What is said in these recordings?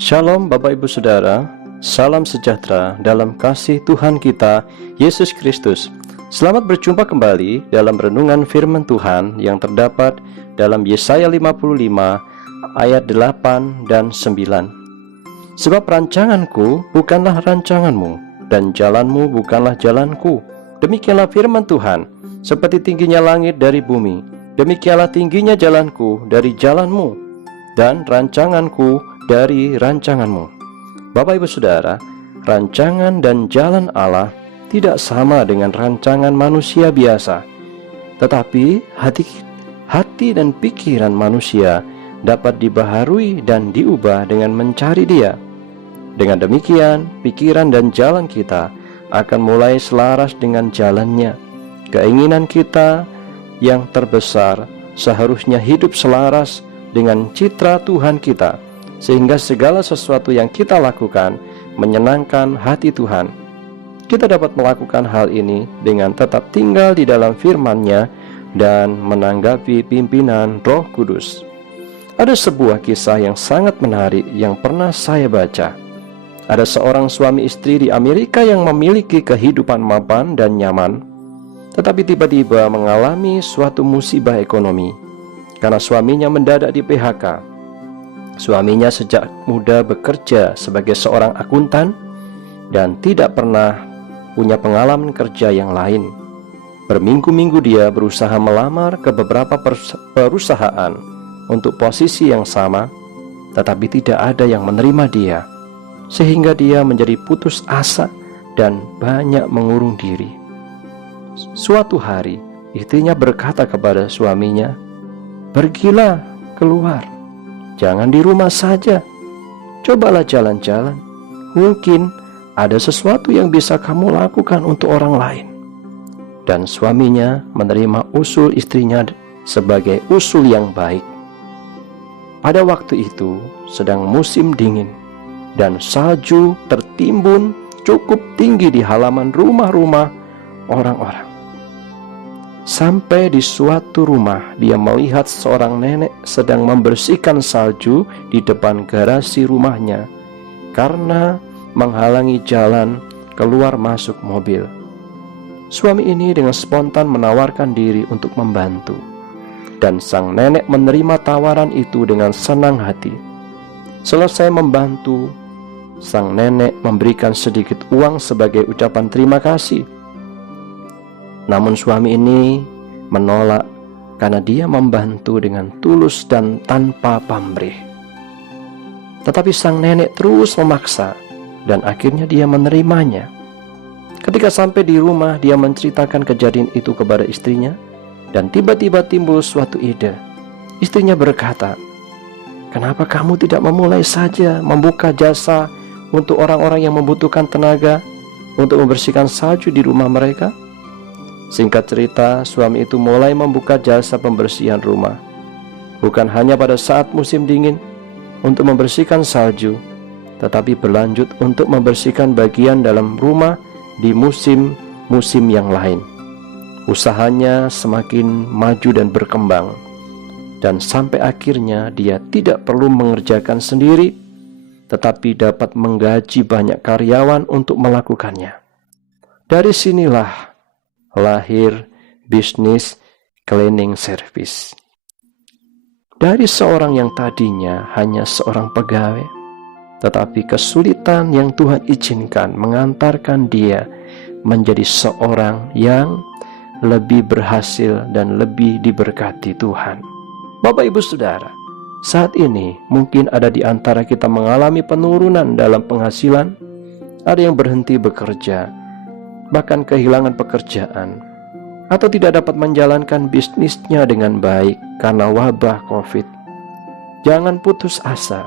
Shalom Bapak Ibu Saudara, salam sejahtera dalam kasih Tuhan kita, Yesus Kristus. Selamat berjumpa kembali dalam renungan firman Tuhan yang terdapat dalam Yesaya 55 ayat 8 dan 9. Sebab rancanganku bukanlah rancanganmu, dan jalanmu bukanlah jalanku. Demikianlah firman Tuhan, seperti tingginya langit dari bumi, demikianlah tingginya jalanku dari jalanmu, dan rancanganku dari rancanganmu. Bapak Ibu Saudara, rancangan dan jalan Allah tidak sama dengan rancangan manusia biasa. Tetapi hati dan pikiran manusia dapat dibaharui dan diubah dengan mencari Dia. Dengan demikian, pikiran dan jalan kita akan mulai selaras dengan jalannya. Keinginan kita yang terbesar seharusnya hidup selaras dengan citra Tuhan kita, sehingga segala sesuatu yang kita lakukan menyenangkan hati Tuhan. Kita dapat melakukan hal ini dengan tetap tinggal di dalam firman-Nya dan menanggapi pimpinan Roh Kudus. Ada sebuah kisah yang sangat menarik yang pernah saya baca. Ada seorang suami istri di Amerika yang memiliki kehidupan mapan dan nyaman, tetapi tiba-tiba mengalami suatu musibah ekonomi karena suaminya mendadak di PHK. Suaminya sejak muda bekerja sebagai seorang akuntan dan tidak pernah punya pengalaman kerja yang lain. Berminggu-minggu dia berusaha melamar ke beberapa perusahaan untuk posisi yang sama, tetapi tidak ada yang menerima dia, sehingga dia menjadi putus asa dan banyak mengurung diri. Suatu hari, istrinya berkata kepada suaminya, "Pergilah keluar. Jangan di rumah saja. Cobalah jalan-jalan. Mungkin ada sesuatu yang bisa kamu lakukan untuk orang lain." Dan suaminya menerima usul istrinya sebagai usul yang baik. Pada waktu itu sedang musim dingin dan salju tertimbun cukup tinggi di halaman rumah-rumah orang-orang. Sampai di suatu rumah, dia melihat seorang nenek sedang membersihkan salju di depan garasi rumahnya karena menghalangi jalan keluar masuk mobil. Suami ini dengan spontan menawarkan diri untuk membantu, dan sang nenek menerima tawaran itu dengan senang hati. Selesai membantu, sang nenek memberikan sedikit uang sebagai ucapan terima kasih. Namun suami ini menolak karena dia membantu dengan tulus dan tanpa pamrih. Tetapi sang nenek terus memaksa dan akhirnya dia menerimanya. Ketika sampai di rumah, dia menceritakan kejadian itu kepada istrinya dan tiba-tiba timbul suatu ide. Istrinya berkata, "Kenapa kamu tidak memulai saja membuka jasa untuk orang-orang yang membutuhkan tenaga untuk membersihkan salju di rumah mereka?" Singkat cerita, suami itu mulai membuka jasa pembersihan rumah, bukan hanya pada saat musim dingin untuk membersihkan salju, tetapi berlanjut untuk membersihkan bagian dalam rumah di musim-musim yang lain. Usahanya semakin maju dan berkembang, dan sampai akhirnya dia tidak perlu mengerjakan sendiri, tetapi dapat menggaji banyak karyawan untuk melakukannya. Dari sinilah lahir bisnis cleaning service. Dari seorang yang tadinya hanya seorang pegawai, tetapi kesulitan yang Tuhan izinkan mengantarkan dia menjadi seorang yang lebih berhasil dan lebih diberkati Tuhan. Bapak Ibu Saudara, saat ini mungkin ada di antara kita mengalami penurunan dalam penghasilan, ada yang berhenti bekerja, bahkan kehilangan pekerjaan, atau tidak dapat menjalankan bisnisnya dengan baik karena wabah COVID. Jangan putus asa,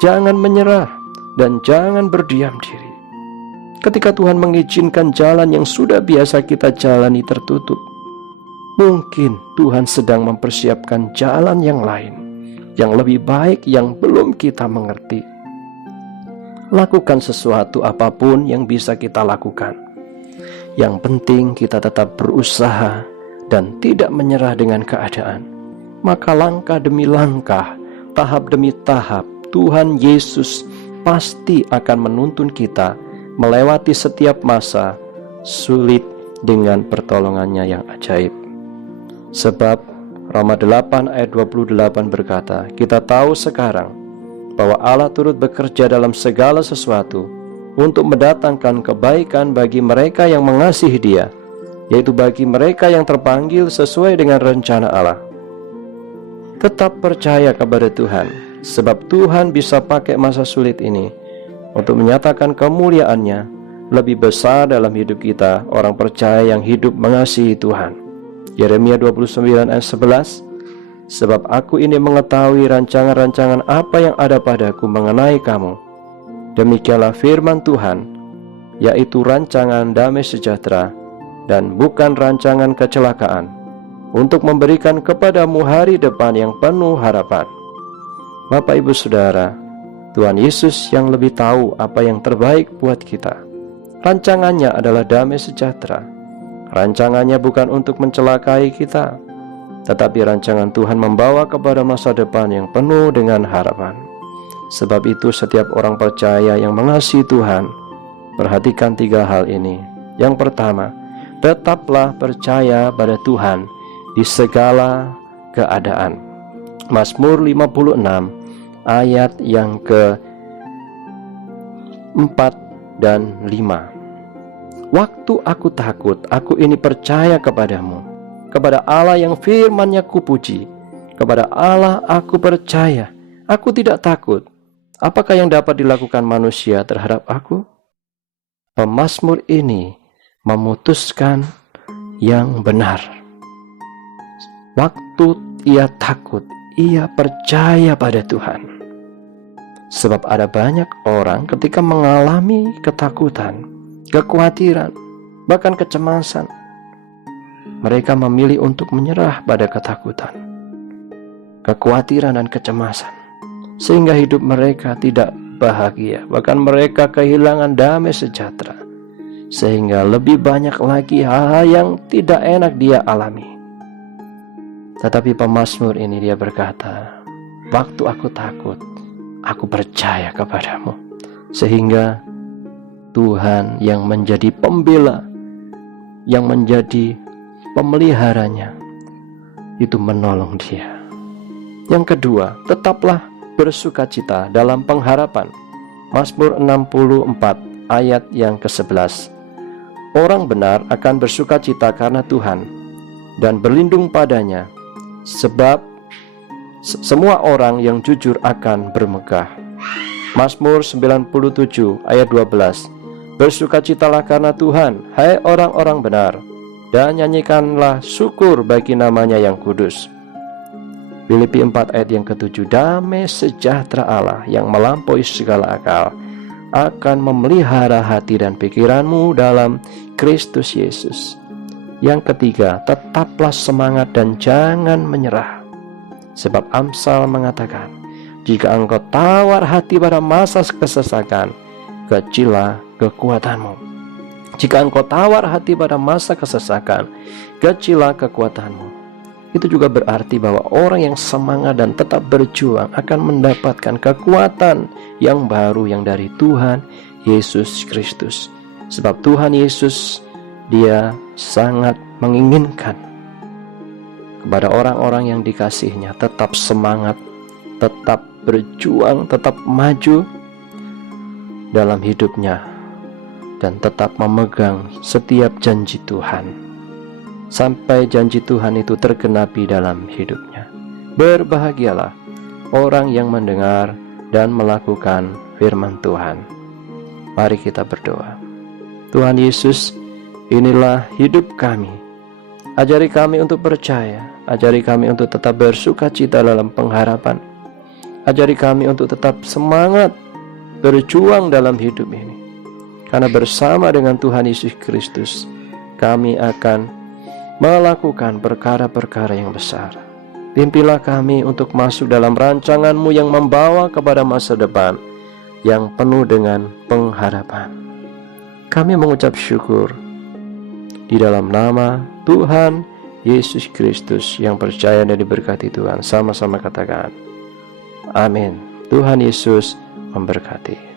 jangan menyerah, dan jangan berdiam diri. Ketika Tuhan mengizinkan jalan yang sudah biasa kita jalani tertutup, mungkin Tuhan sedang mempersiapkan jalan yang lain, yang lebih baik yang belum kita mengerti. Lakukan sesuatu apapun yang bisa kita lakukan. Yang penting kita tetap berusaha dan tidak menyerah dengan keadaan. Maka langkah demi langkah, tahap demi tahap, Tuhan Yesus pasti akan menuntun kita melewati setiap masa sulit dengan pertolongannya yang ajaib. Sebab Roma 8 ayat 28 berkata, kita tahu sekarang bahwa Allah turut bekerja dalam segala sesuatu untuk mendatangkan kebaikan bagi mereka yang mengasihi Dia, yaitu bagi mereka yang terpanggil sesuai dengan rencana Allah. Tetap percaya kepada Tuhan, sebab Tuhan bisa pakai masa sulit ini untuk menyatakan kemuliaan-Nya lebih besar dalam hidup kita, orang percaya yang hidup mengasihi Tuhan. Yeremia 29 ayat 11, sebab aku ini mengetahui rancangan-rancangan apa yang ada padaku mengenai kamu. Demikianlah firman Tuhan, yaitu rancangan damai sejahtera dan bukan rancangan kecelakaan, untuk memberikan kepadamu hari depan yang penuh harapan. Bapak, Ibu, Saudara, Tuhan Yesus yang lebih tahu apa yang terbaik buat kita. Rancangannya adalah damai sejahtera. Rancangannya bukan untuk mencelakai kita, tetapi rancangan Tuhan membawa kepada masa depan yang penuh dengan harapan. Sebab itu setiap orang percaya yang mengasihi Tuhan, perhatikan 3 hal ini. Yang pertama, tetaplah percaya pada Tuhan di segala keadaan. Mazmur 56 ayat yang ke-4 dan 5. Waktu aku takut, aku ini percaya kepadamu, kepada Allah yang firman-Nya kupuji. Kepada Allah aku percaya, aku tidak takut. Apakah yang dapat dilakukan manusia terhadap aku? Pemazmur ini memutuskan yang benar. Waktu ia takut, ia percaya pada Tuhan. Sebab ada banyak orang ketika mengalami ketakutan, kekhawatiran, bahkan kecemasan, mereka memilih untuk menyerah pada ketakutan, kekhawatiran, dan kecemasan, sehingga hidup mereka tidak bahagia, bahkan mereka kehilangan damai sejahtera, sehingga lebih banyak lagi hal-hal yang tidak enak dia alami. Tetapi pemazmur ini dia berkata, waktu aku takut, aku percaya kepadamu, sehingga Tuhan yang menjadi pembela, yang menjadi pemeliharanya, itu menolong dia. Yang kedua, tetaplah bersukacita dalam pengharapan. Mazmur 64 ayat yang ke-11. Orang benar akan bersukacita karena Tuhan dan berlindung padanya, sebab semua orang yang jujur akan bermegah. Mazmur 97 ayat 12. Bersukacitalah karena Tuhan, hai orang-orang benar, dan nyanyikanlah syukur bagi namanya yang kudus. Filipi 4 ayat yang ke-7. Damai sejahtera Allah yang melampaui segala akal akan memelihara hati dan pikiranmu dalam Kristus Yesus. Yang ketiga, tetaplah semangat dan jangan menyerah. Sebab Amsal mengatakan, jika engkau tawar hati pada masa kesesakan, kecillah kekuatanmu. Jika engkau tawar hati pada masa kesesakan, kecillah kekuatanmu. Itu juga berarti bahwa orang yang semangat dan tetap berjuang akan mendapatkan kekuatan yang baru yang dari Tuhan Yesus Kristus. Sebab Tuhan Yesus, Dia sangat menginginkan kepada orang-orang yang dikasihinya tetap semangat, tetap berjuang, tetap maju dalam hidupnya, dan tetap memegang setiap janji Tuhan sampai janji Tuhan itu tergenapi dalam hidupnya. Berbahagialah orang yang mendengar dan melakukan firman Tuhan. Mari kita berdoa. Tuhan Yesus, inilah hidup kami. Ajari kami untuk percaya, ajari kami untuk tetap bersukacita dalam pengharapan, ajari kami untuk tetap semangat berjuang dalam hidup ini. Karena bersama dengan Tuhan Yesus Kristus, kami akan melakukan perkara-perkara yang besar. Pimpinlah kami untuk masuk dalam rancangan-Mu yang membawa kepada masa depan yang penuh dengan pengharapan. Kami mengucap syukur di dalam nama Tuhan Yesus Kristus yang percaya dan diberkati Tuhan. Sama-sama katakan, amin. Tuhan Yesus memberkati.